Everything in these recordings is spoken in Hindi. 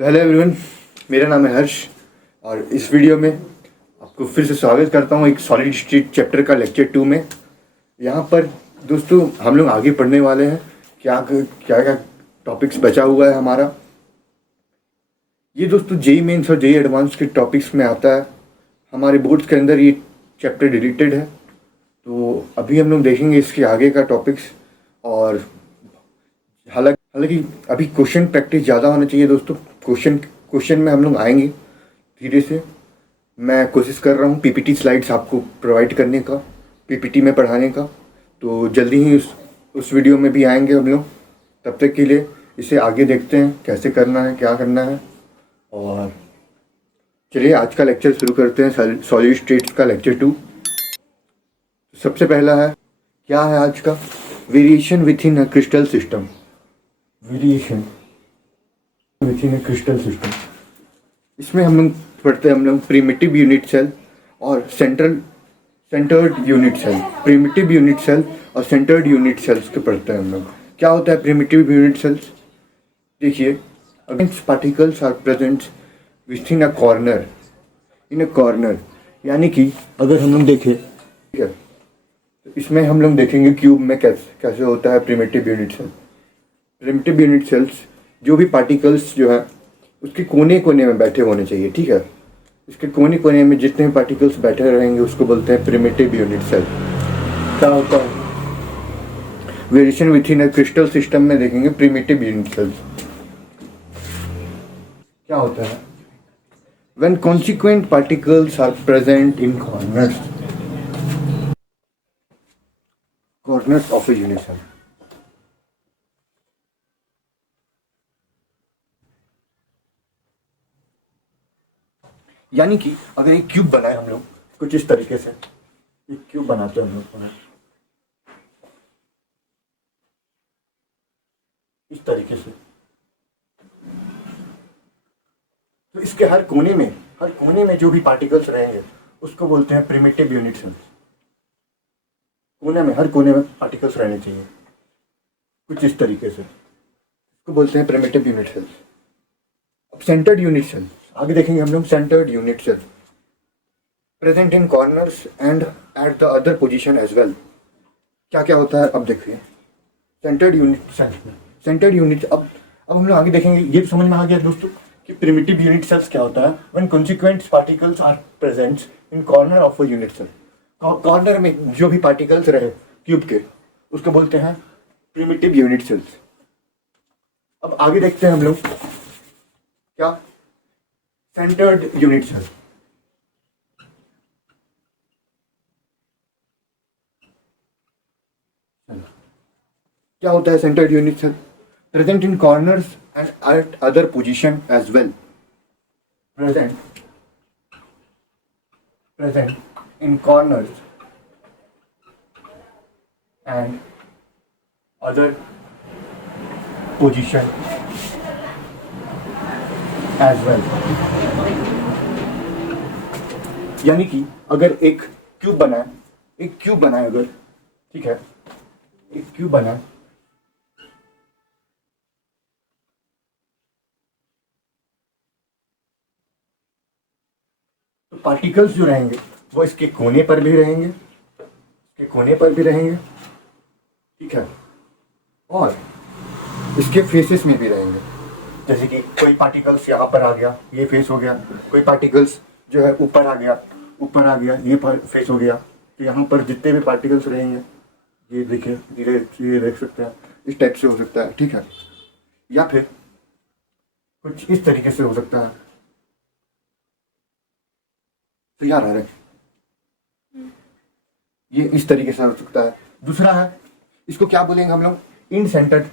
हेलो एवरीवन, मेरा नाम है हर्ष और इस वीडियो में आपको फिर से स्वागत करता हूँ एक सॉलिड स्टेट चैप्टर का लेक्चर 2 में। यहाँ पर दोस्तों हम लोग आगे पढ़ने वाले हैं। क्या क्या क्या टॉपिक्स बचा हुआ है हमारा। ये दोस्तों जेई मेंस और जेई एडवांस के टॉपिक्स में आता है। हमारे बोर्ड्स के अंदर ये चैप्टर डिलीटेड है, तो अभी हम लोग देखेंगे इसके आगे का टॉपिक्स। और हालांकि अभी क्वेश्चन प्रैक्टिस ज़्यादा होना चाहिए दोस्तों। क्वेश्चन में हम लोग आएंगे धीरे से। मैं कोशिश कर रहा हूँ पीपीटी स्लाइड्स आपको प्रोवाइड करने का, पीपीटी में पढ़ाने का। तो जल्दी ही उस वीडियो में भी आएंगे हम लोग। तब तक के लिए इसे आगे देखते हैं कैसे करना है, क्या करना है। और चलिए आज का लेक्चर शुरू करते हैं, सॉलिड स्टेट्स का लेक्चर 2। सबसे पहला है, क्या है आज का, variation within a crystal system. Variation within a crystal system, इसमें हम लोग पढ़ते हैं प्रिमिटिव यूनिट सेल और centred unit cell. Primitive unit cell और सेंटर्ड यूनिट सेल्स के पढ़ते हैं हम लोग। क्या होता है प्रिमिटिव यूनिट सेल्स? देखिए, against particles are present within a corner, यानी कि अगर हम लोग देखें, ठीक है, तो इसमें हम लोग देखेंगे क्यूब में कैसे होता है primitive unit cell. Primitive unit cells, जो भी पार्टिकल्स जो है उसके कोने कोने में बैठे होने चाहिए, ठीक है। इसके कोने कोने में जितने पार्टिकल्स बैठे रहेंगे उसको बोलते हैं प्रिमिटिव यूनिट सेल। क्या होता है variation within a crystal system में देखेंगे प्रिमिटिव यूनिट सेल्स। क्या होता है when consequent particles are present in corners of a unit cell. यानी कि अगर एक क्यूब बनाए हम लोग कुछ इस तरीके से, एक क्यूब बनाते हैं हम लोग इस तरीके से, तो इसके हर कोने में जो भी पार्टिकल्स रहेंगे उसको बोलते हैं प्रिमिटिव यूनिट सेल्स। हर कोने में पार्टिकल्स रहने चाहिए कुछ इस तरीके से, इसको बोलते हैं प्रिमिटिव यूनिट सेल्स। अब सेंटर्ड यूनिट सेल आगे देखेंगे हम लोग। Centred unit cell present in corners and at the other position as well. क्या क्या होता है अब देखिए सेंटर्ड यूनिट सेल। अब हम लोग आगे देखेंगे। ये समझ में आ गया दोस्तों कि प्रिमिटिव यूनिट सेल्स क्या होता है। When consequent particles are present in corner of a unit cell, corner में जो भी पार्टिकल्स रहे क्यूब के उसको बोलते हैं प्रिमिटिव यूनिट सेल्स। अब आगे देखते हैं हम लोग क्या, सेंटर्ड यूनिट सेल। क्या होता है centred unit cell? Present in corners and at other position as well. Present in corners and other position as well। यानी कि अगर एक क्यूब बनाए अगर, ठीक है, एक क्यूब बनाए तो पार्टिकल्स जो रहेंगे वो इसके कोने पर भी रहेंगे, ठीक है, और इसके फेसेस में भी रहेंगे। जैसे कि कोई पार्टिकल्स यहाँ पर आ गया, ये फेस हो गया। कोई पार्टिकल्स जो है ऊपर आ गया, ये फेस हो गया। तो यहाँ पर जितने भी पार्टिकल्स रहेंगे, ये देखिए, ये देख सकते हैं, इस टाइप से हो सकता है, ठीक है, या फिर कुछ इस तरीके से हो सकता है। तो यार आ रहा है, ये इस तरीके से हो सकता है। दूसरा है, इसको क्या बोलेंगे हम लोग, इन सेंटर्ड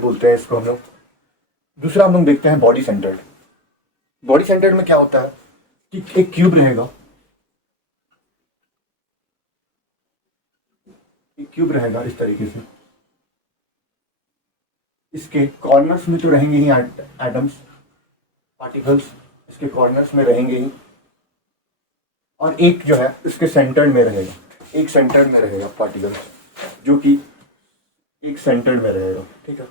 बोलते हैं इसको हम लोग। दूसरा हम लोग देखते हैं बॉडी सेंटर्ड में क्या होता है कि एक क्यूब रहेगा, इस तरीके से। इसके कॉर्नर्स में तो रहेंगे ही एटम्स, पार्टिकल्स इसके कॉर्नर्स में रहेंगे ही, और एक जो है इसके सेंटर में रहेगा, पार्टिकल्स। जो कि एक सेंटर में रहेगा, ठीक है।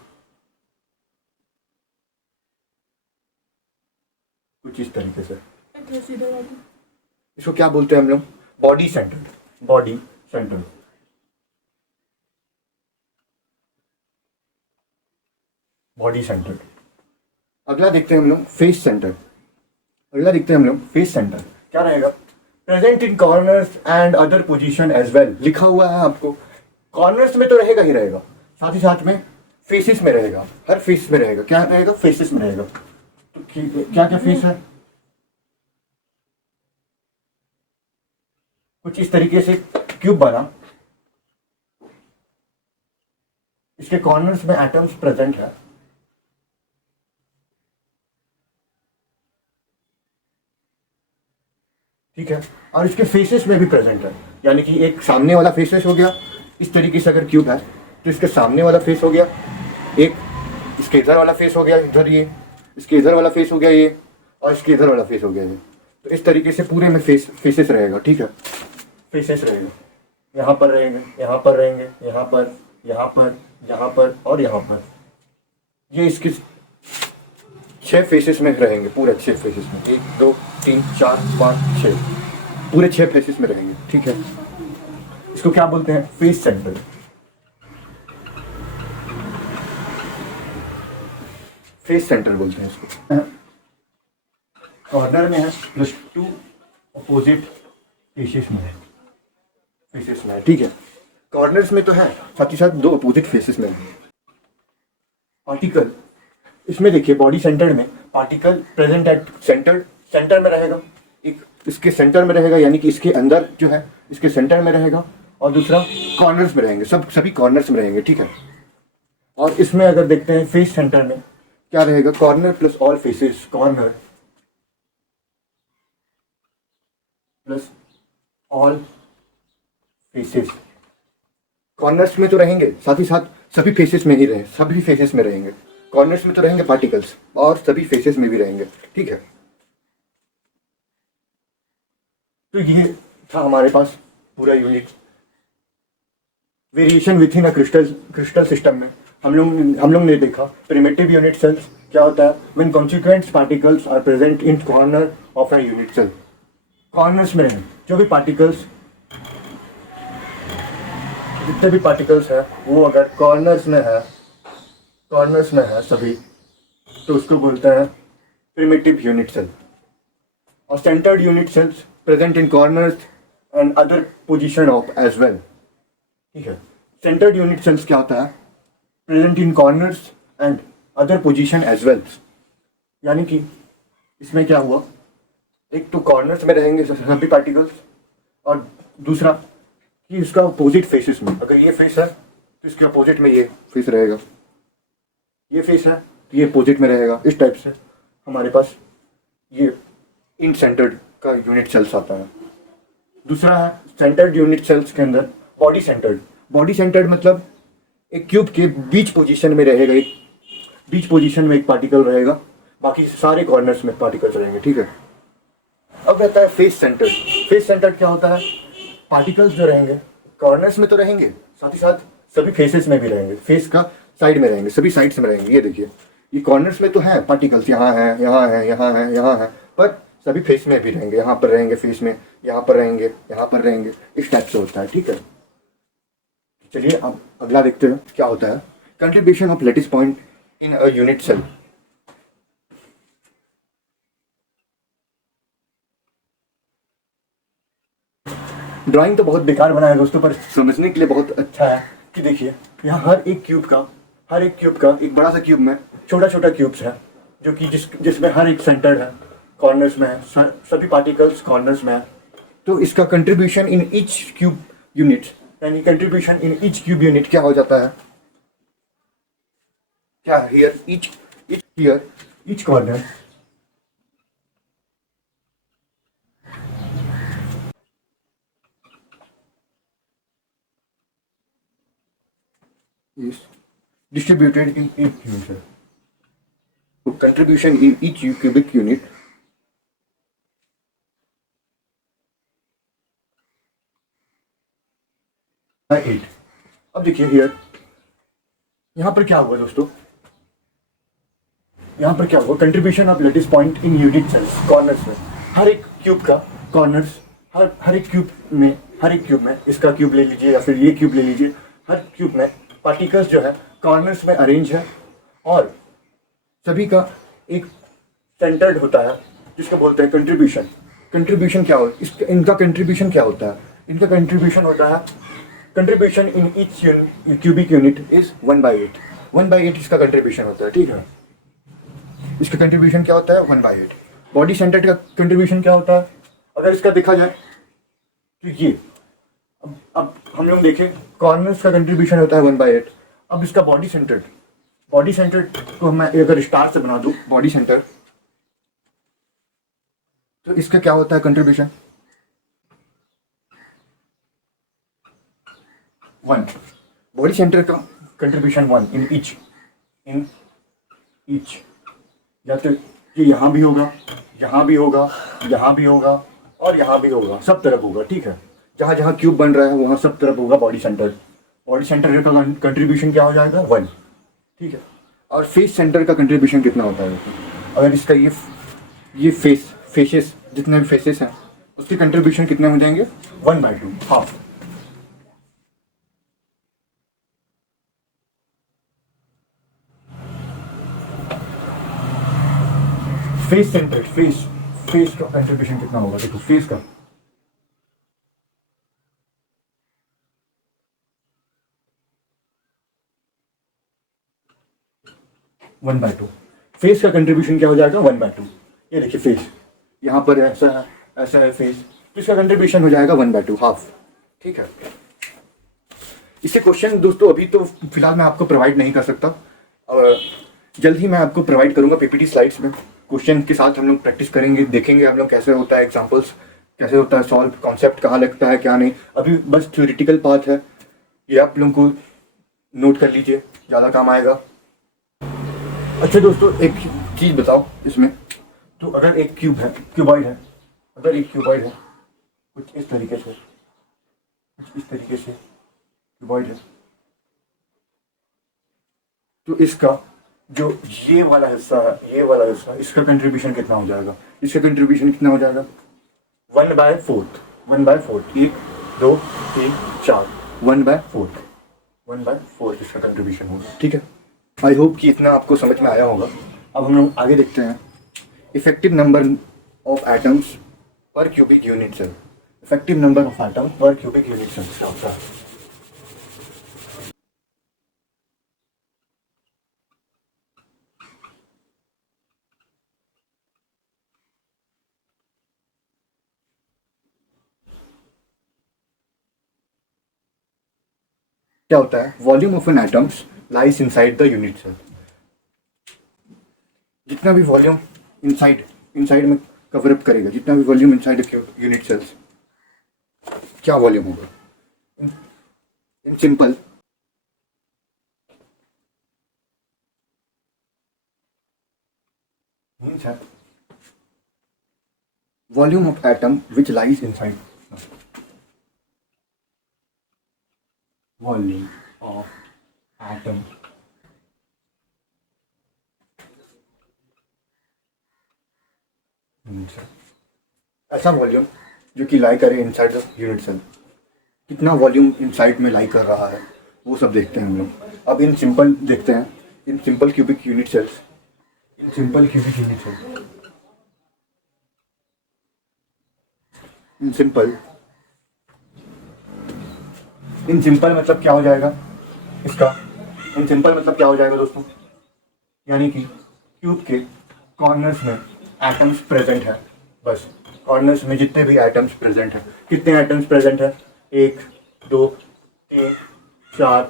कुछ इस तरीके से इसको क्या बोलते हैं हम लोग, body centre, body centre, body centre. अगला देखते हैं हम लोग फेस सेंटर। अगला देखते हैं हम लोग फेस सेंटर क्या रहेगा, present in corners and other position as well, लिखा हुआ है आपको। कॉर्नर्स में तो रहेगा ही रहेगा, साथ ही साथ में फेसेस में रहेगा, हर फेस में रहेगा। क्या रहेगा, फेसेस में रहेगा। तो क्या क्या फेस है, कुछ इस तरीके से क्यूब बना, इसके कॉर्नर्स में एटम्स प्रेजेंट है, ठीक है। और इसके फेसेस में भी प्रेजेंट है, यानी कि एक सामने वाला फेसेस हो गया, इस तरीके से अगर क्यूब है तो इसके सामने वाला फेस हो गया, एक इसके इधर वाला फेस हो गया, इधर ये इसके इधर वाला फेस हो गया ये, और इसके इधर वाला फेस हो गया ये। तो इस तरीके से पूरे में फेसेस रहेगा, ठीक है। फेसेस रहेगा, यहाँ पर रहेंगे, यहाँ पर रहेंगे, यहाँ पर, यहाँ पर, यहाँ पर और यहाँ पर। ये इसके 6 फेसेस में रहेंगे, पूरे 6 फेसेस में, 1 2 3 4 5 6, पूरे 6 फेसेस में रहेंगे, ठीक है। इसको क्या बोलते हैं, फेस सेंटर। फेस सेंटर बोलते हैं इसको। कॉर्नर में है प्लस 2 अपोजिट फेसेस में है, फेसेस में है, ठीक है। कॉर्नर्स में तो है, साथ ही साथ 2 अपोजिट फेसेस में है। पार्टिकल, इसमें देखिए बॉडी सेंटर में particle present at centre, centre में रहेगा, एक इसके सेंटर में रहेगा, यानी कि इसके अंदर जो है इसके सेंटर में रहेगा, और दूसरा कॉर्नर्स में रहेंगे, सभी कॉर्नर्स में रहेंगे, ठीक है। और इसमें अगर देखते हैं फेस सेंटर में क्या रहेगा, corner plus all faces, corner plus all faces. Corners में तो रहेंगे, साथ ही साथ सभी फेसेस में ही रहे, सभी फेसेस में रहेंगे। कॉर्नर्स में तो रहेंगे पार्टिकल्स, और सभी फेसेस में भी रहेंगे, ठीक है। तो ये था हमारे पास पूरा unit. Variation within a crystal system में हम लोग ने देखा प्रिमिटिव यूनिट सेल्स क्या होता है, when constituents particles are present in corner of a unit cell. Corners में रहें जो भी पार्टिकल्स, जितने भी पार्टिकल्स है वो अगर कॉर्नर्स में है सभी, तो उसको बोलते हैं प्रिमिटिव यूनिट सेल। और centred unit cells present in corners and other position of as well, ठीक है। सेंटर्ड यूनिट सेल्स क्या होता है, present in corners and other position as well, यानी कि इसमें क्या हुआ, एक तो कॉर्नर्स में रहेंगे सभी पार्टिकल्स, और दूसरा कि इसका अपोजिट फेसेस में, अगर ये फेस है तो इसके अपोजिट में ये फेस रहेगा, ये फेस है तो ये अपोजिट में रहेगा। इस टाइप से हमारे पास ये इन सेंटर्ड का यूनिट सेल्स आता है। दूसरा है सेंटर्ड यूनिट सेल्स के अंदर बॉडी सेंटर्ड। बॉडी सेंटर्ड मतलब एक क्यूब के बीच पोजीशन में रहेगा, एक बीच पोजीशन में एक पार्टिकल रहेगा, बाकी सारे कॉर्नर्स में पार्टिकल्स रहेंगे, ठीक है। अब रहता है फेस सेंटर। फेस सेंटर क्या होता है, पार्टिकल्स जो रहेंगे कॉर्नर्स में तो रहेंगे, साथ ही साथ सभी फेसेस में भी रहेंगे, फेस का साइड में रहेंगे, सभी साइड्स में रहेंगे। ये देखिए ये कॉर्नर्स में तो है पार्टिकल्स, यहाँ है, यहाँ है, यहाँ है, यहाँ है, पर सभी फेस में भी रहेंगे, यहाँ पर रहेंगे फेस में, यहाँ पर रहेंगे, यहाँ पर रहेंगे, इस टाइप से होता है, ठीक है। चलिए अब अगला देखते हैं क्या होता है, contribution of lattice point in a unit cell. Drawing तो बहुत बेकार बनाया दोस्तों, पर समझने के लिए बहुत अच्छा है कि देखिए यहाँ हर एक क्यूब का एक बड़ा सा क्यूब में छोटा छोटा क्यूब्स है, जो कि जिसमें हर एक सेंटर है, कॉर्नर्स में है, सभी पार्टिकल्स कॉर्नर्स में है। तो इसका contribution in each cube unit, यानी contribution in each cube unit क्या हो जाता है, क्या here each corner is distributed in each unit. So contribution in each cubic unit by 8. अब देखिए हियर, यहाँ पर क्या हुआ दोस्तों, यहाँ पर क्या हुआ, contribution of lattice point in unit cells, corners में, हर एक क्यूब का कॉर्नर्स, हर एक क्यूब में इसका क्यूब ले लीजिए या फिर ये क्यूब ले लीजिए, हर क्यूब में पार्टिकल्स जो है कॉर्नर्स में अरेंज है और सभी का एक सेंटर्ड होता है जिसको बोलते हैं कंट्रीब्यूशन। कंट्रीब्यूशन क्या हो, इनका कंट्रीब्यूशन क्या होता है, इनका कंट्रीब्यूशन होता है, contribution in each cubic unit is 1/8, 1/8 इसका कंट्रीब्यूशन होता है, ठीक है। इसका कंट्रीब्यूशन क्या होता है, 1/8। बॉडी सेंटर्ड का कंट्रीब्यूशन क्या होता है, अगर इसका देखा जाए तो ये, अब हम लोग देखें कॉर्नर्स का कंट्रीब्यूशन होता है 1/8। अब इसका बॉडी सेंटर्ड को मैं अगर स्टार से बना दूं बॉडी सेंटर, तो इसका क्या होता है कंट्रीब्यूशन, 1। बॉडी सेंटर का कंट्रीब्यूशन 1 इन ईच, या तो ये यहाँ भी होगा, यहाँ भी होगा, यहाँ भी होगा और यहाँ भी होगा, सब तरफ होगा, ठीक है। जहाँ जहाँ क्यूब बन रहा है वहाँ सब तरफ होगा बॉडी सेंटर का कंट्रीब्यूशन क्या हो जाएगा, 1, ठीक है। और फेस सेंटर का कंट्रीब्यूशन कितना होता है, अगर इसका ये फेसेस जितने भी फेसेस हैं उसके कंट्रीब्यूशन कितने हो जाएंगे, 1/2, हाफ। फेस सेंटर, फेस का कंट्रीब्यूशन कितना होगा, देखो फेस का 1/2। फेस का कंट्रीब्यूशन क्या हो जाएगा, 1/2। ये देखिए फेस यहाँ पर ऐसा है फेस, तो इसका कंट्रीब्यूशन हो जाएगा 1/2, हाफ, ठीक है। इससे क्वेश्चन दोस्तों अभी तो फिलहाल मैं आपको प्रोवाइड नहीं कर सकता, और जल्द ही मैं आपको प्रोवाइड करूंगा पीपीटी स्लाइड्स में, क्वेश्चन के साथ हम लोग प्रैक्टिस करेंगे, देखेंगे हम लोग कैसे होता है, एग्जांपल्स कैसे होता है सॉल्व, कॉन्सेप्ट कहाँ लगता है क्या नहीं। अभी बस थ्योरेटिकल पार्ट है, ये आप लोगों को नोट कर लीजिए, ज़्यादा काम आएगा। अच्छा दोस्तों एक चीज़ बताओ इसमें, तो अगर एक क्यूबॉइड है, कुछ इस तरीके से क्यूबॉइड है, तो इसका जो ये वाला हिस्सा इसका कंट्रीब्यूशन कितना हो जाएगा, इसका कंट्रीब्यूशन कितना हो जाएगा, 1/4, 1 2 3 4, 1/4 इसका कंट्रीब्यूशन होगा, ठीक है। आई होप कि इतना आपको समझ में आया होगा। अब हम लोग आगे देखते हैं, effective number of atoms per cubic unit cell. Effective number of atoms per cubic unit cell क्या होता है, क्या होता है, volume of an atoms lies inside the unit cell. जितना भी वॉल्यूम इनसाइड में कवर अप करेगा, जितना भी वॉल्यूम इनसाइड यूनिट सेल्स, क्या वॉल्यूम होगा, इन सिंपल मीन्स है volume of atom which lies inside, volume of atom ऐसा वॉल्यूम जो कि लाई करे इनसाइड द यूनिट सेल, कितना वॉल्यूम इनसाइड में लाई कर रहा है वो सब देखते हैं हम लोग। अब इन सिंपल देखते हैं, in simple cubic unit cells, in simple मतलब क्या हो जाएगा इसका, इन सिंपल मतलब क्या हो जाएगा दोस्तों, यानी कि क्यूब के कॉर्नर्स में एटम्स प्रेजेंट है, बस कॉर्नर्स में जितने भी एटम्स प्रेजेंट हैं, कितने एटम्स प्रेजेंट है, 1 2 3 4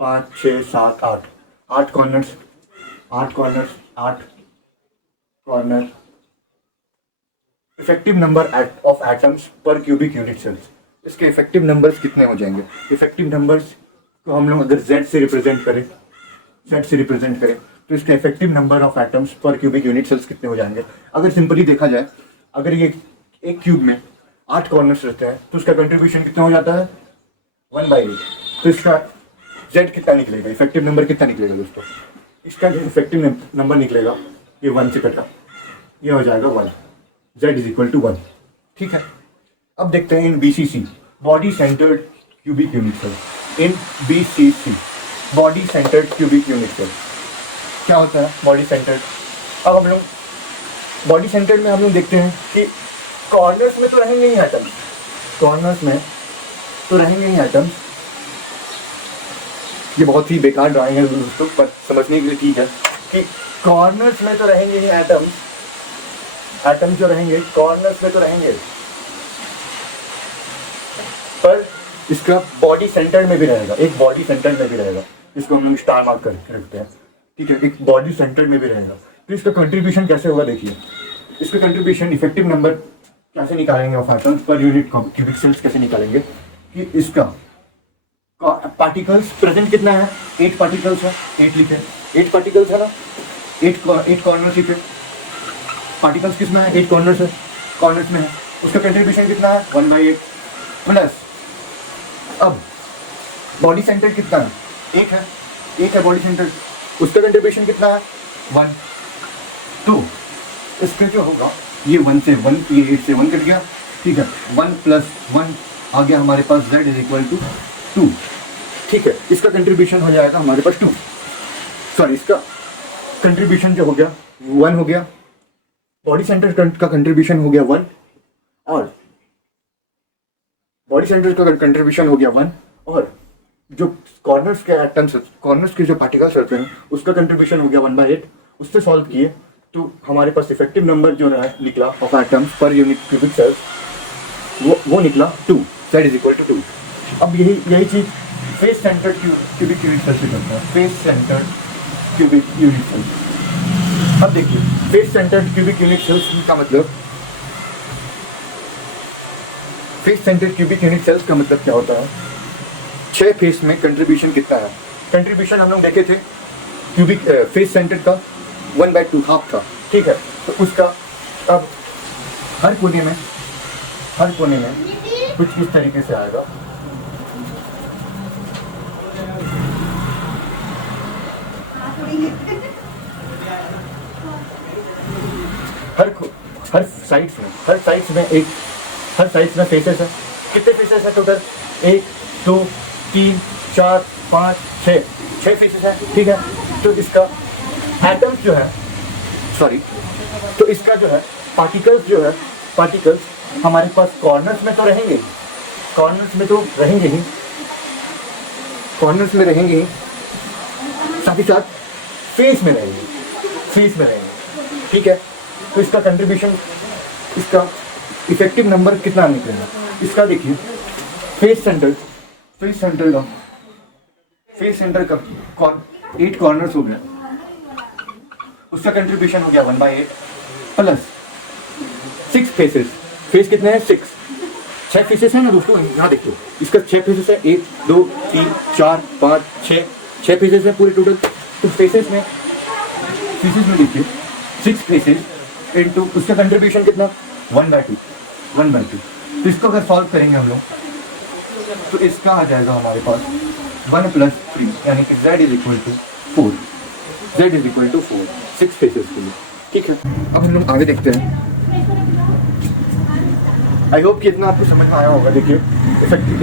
5 6 7 8, 8 corners, 8 corner. Effective number of atoms per cubic unit cells, इसके इफेक्टिव नंबर्स कितने हो जाएंगे, इफेक्टिव नंबर्स को हम लोग अगर Z से रिप्रेजेंट करें तो इसके effective number of atoms per cubic unit cells कितने हो जाएंगे। अगर सिंपली देखा जाए, अगर ये एक क्यूब में 8 कॉर्नर्स रहते हैं तो उसका कंट्रीब्यूशन कितना हो जाता है, 1/8। तो इसका z कितना निकलेगा, इफेक्टिव नंबर कितना निकलेगा दोस्तों, इसका जो इफेक्टिव नंबर निकलेगा ये 1 से कटा, ये हो जाएगा 1, z इज इक्वल टू 1। ठीक है, अब देखते हैं इन BCC body centred cubic unit cell. In BCC body centred cubic unit cell क्या होता है बॉडी सेंटर्ड। अब हम लोग बॉडी सेंटर्ड में हम लोग देखते हैं कि कॉर्नर्स में तो रहेंगे ही एटम्स, कॉर्नर्स में तो रहेंगे ही एटम्स। ये बहुत ही बेकार ड्राइंग है दोस्तों, पर समझने के लिए ठीक है कि कॉर्नर्स में तो रहेंगे ही एटम्स, एटम्स जो रहेंगे कॉर्नर्स में तो रहेंगे, पर इसका बॉडी सेंटर में भी रहेगा, एक बॉडी सेंटर में भी रहेगा, इसको हम लोग स्टार मार्क करके रखते हैं। ठीक है, एक बॉडी सेंटर में भी रहेगा। तो इसका कंट्रीब्यूशन कैसे होगा देखिए, इसका कंट्रीब्यूशन इफेक्टिव नंबर कैसे निकालेंगे of atoms per unit cubic cells कैसे निकालेंगे कि इसका पार्टिकल्स प्रेजेंट कितना है, 8 पार्टिकल्स है, 8 लिखे, 8 पार्टिकल्स है ना, 8 कॉर्नर्स लिखे, पार्टिकल्स किसमें है, 8 कॉर्नर्स है, कॉर्नर्स में है, उसका कंट्रीब्यूशन कितना है 1/8 प्लस, अब बॉडी सेंटर कितना है, एक है बॉडी सेंटर, उसका कंट्रीब्यूशन कितना है 1, तो इसका जो होगा ये 1 से 1, ये 8 से 1 कट गया। ठीक है, 1 + 1 आ गया हमारे पास, z इज इक्वल टू 2। ठीक है, इसका कंट्रीब्यूशन हो जाएगा हमारे पास 2, सॉरी इसका कंट्रीब्यूशन जो हो गया 1 हो गया, बॉडी सेंटर का कंट्रीब्यूशन हो गया 1, और बॉडी सेंटर का कंट्रीब्यूशन हो गया 1, और जो कॉर्नर्स के एटम्स, कॉर्नर्स के जो पार्टिकल्स रहते हैं उसका कंट्रीब्यूशन हो गया 1/8। उससे सॉल्व किए तो हमारे पास इफेक्टिव नंबर जो निकला of atoms per unit cubic cells वो निकला 2, z इज इक्वल टू 2। अब यही चीज़ face centred cubic unit cells भी करता है, face centred cubic unit cells. अब देखिए face centred cubic unit cells का मतलब, face centred cubic unit cells का मतलब क्या होता है, 6 फेस में कंट्रीब्यूशन कितना है, कंट्रीब्यूशन हम लोग देखे थे क्यूबिक फेस सेंटर का 1/2 हाफ था। ठीक है, तो उसका अब हर कोने में कुछ इस तरीके से आएगा, हर साइड्स में फेसेस है। कितने फेसेस है टोटल, 1 2 3 4 5 6 फेसेस है। ठीक है, तो इसका एटम्स जो है, सॉरी, तो इसका जो है पार्टिकल्स हमारे पास कॉर्नर्स में तो रहेंगे, कॉर्नर्स में रहेंगे ही, साथ ही साथ फेस में रहेंगे। ठीक है, तो इसका कंट्रीब्यूशन, इसका इफेक्टिव नंबर कितना निकलेगा, इसका देखिए फेस सेंटर का 8 कॉर्नर्स हो गया, उसका कंट्रीब्यूशन हो गया 1/8 प्लस 6 फेसेस, फेस कितने हैं 6 फेसेस है ना दोस्तों, यहाँ देखिए इसका 6 फेसेस है, 1 2 3 4 5 6 फेसेस है पूरे टोटल। तो फेसेस में देखिए 6 फेसेस इनटू उसका कंट्रीब्यूशन कितना 1/2। तो इसको अगर सॉल्व करेंगे हम लोग तो इसका आ जाएगा हमारे पास 1 + 3, यानी कि z is equal to 4, z is equal to 4, 6 faces के लिए। ठीक है, अब हम लोग आगे देखते हैं। आई होप कि इतना आपको समझ में आया होगा। देखिए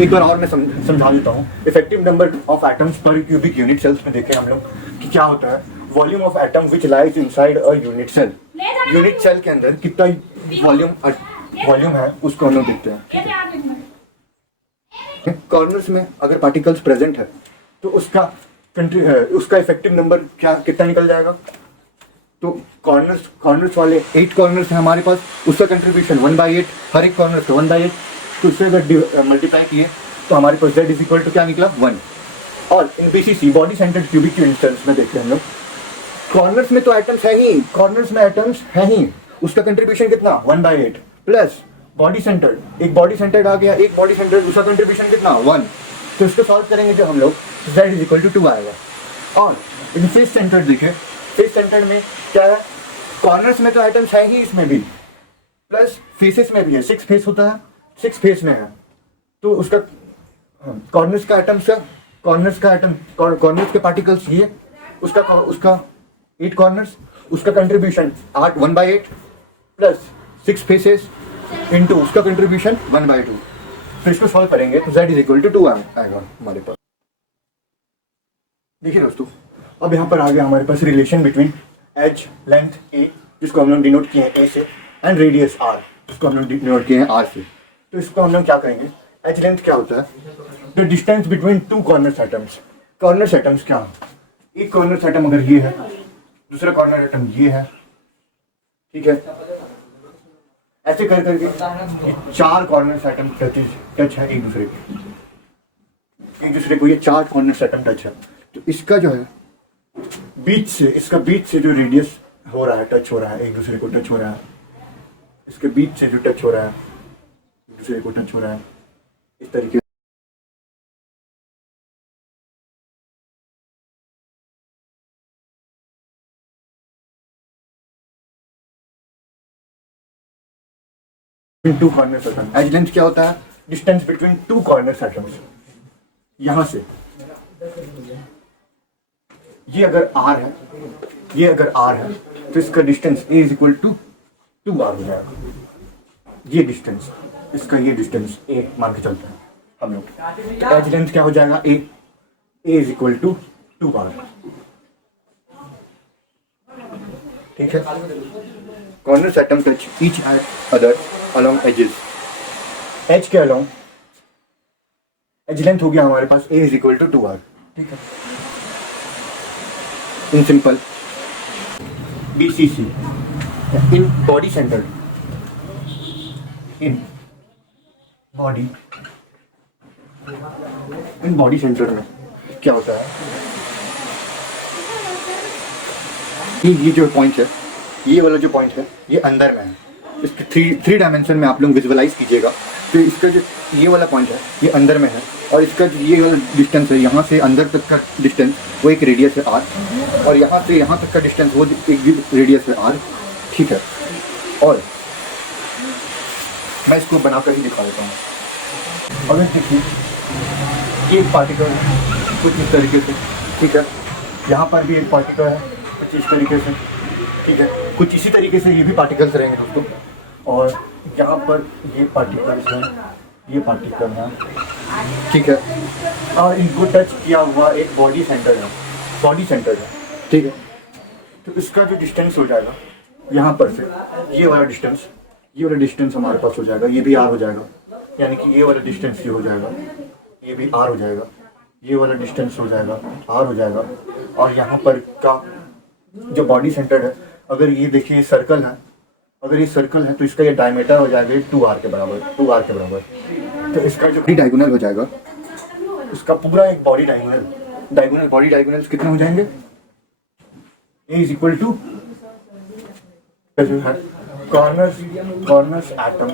एक बार और मैं समझा देता हूँ। Effective number of atoms per cubic unit cells में देखें हम लोग कि क्या होता है, volume of atom which lies inside a unit cell, unit cell के अंदर कितना वॉल्यूम है उसको हम लोग देखते हैं। कॉर्नर्स में अगर पार्टिकल्स प्रेजेंट है तो उसका इफेक्टिव नंबर कितना निकल जाएगा। तो कॉर्नर्स वाले 8 कॉर्नर्स है हमारे पास, उसका कंट्रीब्यूशन 1/8, हर एक कॉर्नर का 1/8। तो उससे अगर मल्टीप्लाई किए तो हमारे पास z इज इक्वल टू क्या निकला 1। और in BCC body centred cubic unit cells में देखते हैं हम लोग, कॉर्नर्स में तो एटम्स है ही, उसका कंट्रीब्यूशन कितना 1/8 प्लस बॉडी सेंटर, एक बॉडी सेंटर आ गया, एक बॉडी सेंटर, उसका कंट्रीब्यूशन कितना 1। तो इसको सॉल्व करेंगे जो हम लोग z इज इक्वल टू 2 आएगा। और इन फेस सेंटर देखें, फेस सेंटर में क्या है, कॉर्नर्स में तो एटम्स है ही इसमें भी, प्लस फेसेस में भी है, 6 फेस होता है, 6 फेस में है। तो उसका कॉर्नर्स का एटम्स का कॉर्नर्स का एटम, कॉर्नर्स के पार्टिकल्स ये, उसका उसका 8 कॉर्नर्स, उसका कंट्रीब्यूशन 8 1/8 प्लस 6 फेसेस इनटू उसका कंट्रीब्यूशन 1/2। तो इसको सॉल्व करेंगे तो z इज इक्वल टू 2 आएगा हमारे पास। देखिए दोस्तों, अब यहाँ पर आ गया हमारे पास relation between edge length a, जिसको हम लोग डिनोट किए हैं a से, एंड रेडियस r, जिसको हम लोग डिनोट किए हैं r से। तो इसको हम लोग क्या करेंगे, एज लेंथ क्या होता है, the distance between two corner atoms. Corner atoms क्या, एक कॉर्नर एटम अगर ये है, दूसरा कॉर्नर एटम ये है, ठीक है, ऐसे कर करके 4 कॉर्नर एटम टच है एक दूसरे को, ये 4 कॉर्नर एटम टच है। तो इसका जो है बीच से, इसका बीच से जो रेडियस हो रहा है, टच हो रहा है, एक दूसरे को टच हो रहा है, इसके बीच से जो टच हो रहा है, एक दूसरे को टच हो रहा है, इस तरीके two corner atom. Edge length क्या होता है, distance between two corner atoms. यहां से ये अगर r है, ये अगर r है, तो इसका distance a is equal to 2r हो जाएगा। ये डिस्टेंस, इसका ये डिस्टेंस a मान के चलते हैं हम लोग। तो एज लेंथ क्या हो जाएगा, a is equal to 2r। ठीक है, corner atom touch each other along edges. Edge के अलोंग एज लेंथ हो गया हमारे पास a is equal to 2r। ठीक है, in simple BCC, in body centre, in body centre में क्या होता है, ये जो पॉइंट है, ये वाला जो पॉइंट है, ये अंदर में है। इसके थ्री डायमेंशन में आप लोग विजुअलाइज कीजिएगा। तो इसका जो ये वाला पॉइंट है, ये अंदर में है, और इसका जो ये वाला डिस्टेंस है, यहाँ से अंदर तक का डिस्टेंस वो एक रेडियस है r, और यहाँ से यहाँ तक का डिस्टेंस वो एक रेडियस है r। ठीक है, और मैं इसको बनाकर ही दिखा देता हूँ। अगर देखिए एक पार्टिकल है कुछ इस तरीके से, ठीक है, यहाँ पर भी एक पार्टिकल है कुछ इस तरीके से, ठीक है, कुछ इसी तरीके से ये भी पार्टिकल्स रहेंगे दोस्तों। और यहाँ पर ये पार्टिकल्स हैं, ये पार्टिकल है, ठीक है, और इनको टच किया हुआ एक बॉडी सेंटर है, ठीक है। तो इसका जो डिस्टेंस हो जाएगा यहाँ पर से, ये वाला डिस्टेंस हमारे पास हो जाएगा, ये भी r हो जाएगा, यानी कि ये वाला डिस्टेंस ये हो जाएगा, ये भी r हो जाएगा, ये वाला डिस्टेंस हो जाएगा r हो जाएगा। और यहाँ पर का जो बॉडी सेंटर है, अगर ये देखिए सर्कल है, अगर ये सर्कल है तो इसका ये डायमीटर हो जाएगा 2r के बराबर। तो इसका जो डायगोनल हो जाएगा, इसका पूरा एक बॉडी डायगोनल्स कितने हो जाएंगे, a इज इक्वल टू जो है कॉर्नर्स एटम,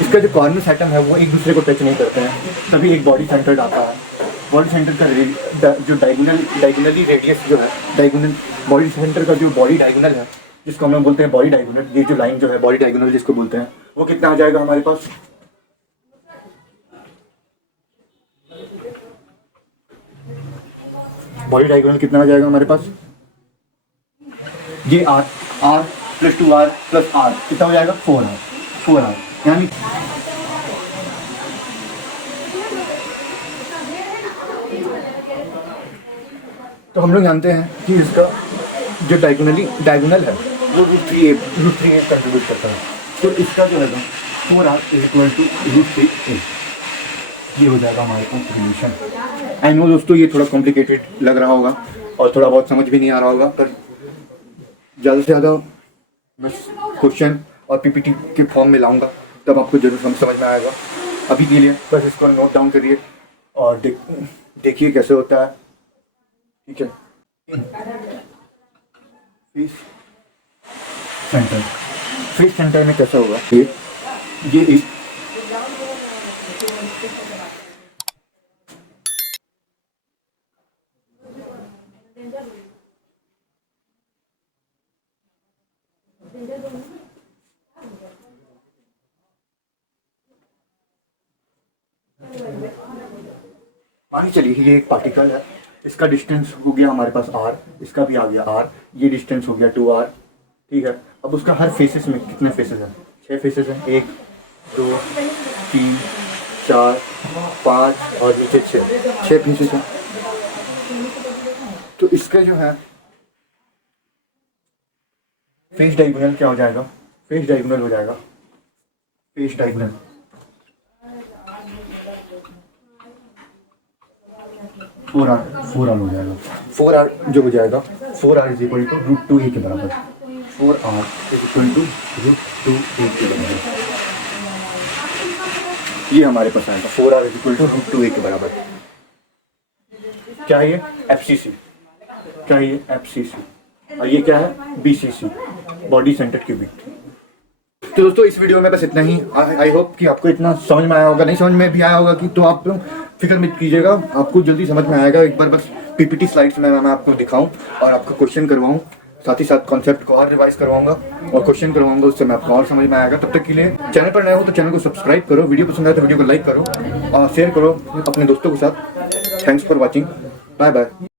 इसका जो कॉर्नर एटम है वो एक दूसरे को टच नहीं करते हैं, तभी एक बॉडी सेंटर आता है। बॉडी सेंटर का जो डायगोनली रेडियस जो है, बॉडी सेंटर का जो बॉडी डायगोनल है, जिसको हम लोग बोलते हैं बॉडी डायगोनल, ये जो लाइन जो है बॉडी डायगोनल जिसको बोलते हैं, वो कितना आ जाएगा हमारे पास, बॉडी डायगोनल कितना आ जाएगा हमारे पास, ये r plus 2r plus r कितना हो जाएगा, 4r, यानी तो हम लोग जानते हैं कि इसका जो डायगोनल है वो √3a कंट्रीब्यूट करता है। तो इसका जो है 4r is equal to √3a, ये हो जाएगा हमारे पास रिलेशन। आई नो दोस्तों ये थोड़ा कॉम्प्लिकेटेड लग रहा होगा और थोड़ा बहुत समझ भी नहीं आ रहा होगा, पर ज़्यादा से ज़्यादा मैं क्वेश्चन और पीपीटी के फॉर्म में लाऊंगा, तब आपको जरूर समझ में आएगा। अभी के लिए बस इसको नोट डाउन करिए और देखिए कैसे होता है, ठीक है। फेस सेंटर में कैसा होगा, ये इस मान चलिए ये एक पार्टिकल है, इसका डिस्टेंस हो गया हमारे पास r, इसका भी आ गया r, ये डिस्टेंस हो गया 2r, ठीक है। अब उसका हर फेसेस में कितने फेसेस हैं? 6 फेसेस हैं, 1 2 3 4 5 और नीचे 6 फेसेस हैं। तो इसका जो है फेस डायगोनल क्या हो जाएगा? फेस डायगोनल हो जाएगा, फेस डायगोनल 4r हो जाएगा। 4r जो हो जाएगा 4r is equal to √2a के बराबर। 4r is equal to √2a के बराबर। ये हमारे पास आएगा 4r is equal to √2a के बराबर। क्या है ये? FCC। क्या है ये? FCC। और ये क्या है? BCC, body centred cubic. तो दोस्तों इस वीडियो में बस इतना ही। आई होप कि आपको इतना समझ में आया होगा। नहीं समझ में भी आया होगा कि तो आप फिक्र मत कीजिएगा, आपको जल्दी समझ में आएगा। एक बार बस PPT स्लाइड्स में मैं आपको दिखाऊं और आपको क्वेश्चन करवाऊं, साथ ही साथ कॉन्सेप्ट को और रिवाइज करवाऊंगा और क्वेश्चन करवाऊंगा, उससे मैं आपको और समझ में आएगा। तब तक के लिए चैनल पर नए हो तो चैनल को सब्सक्राइब करो, वीडियो पसंद आए तो वीडियो को लाइक करो और शेयर करो अपने दोस्तों के साथ। Thanks for watching, bye bye.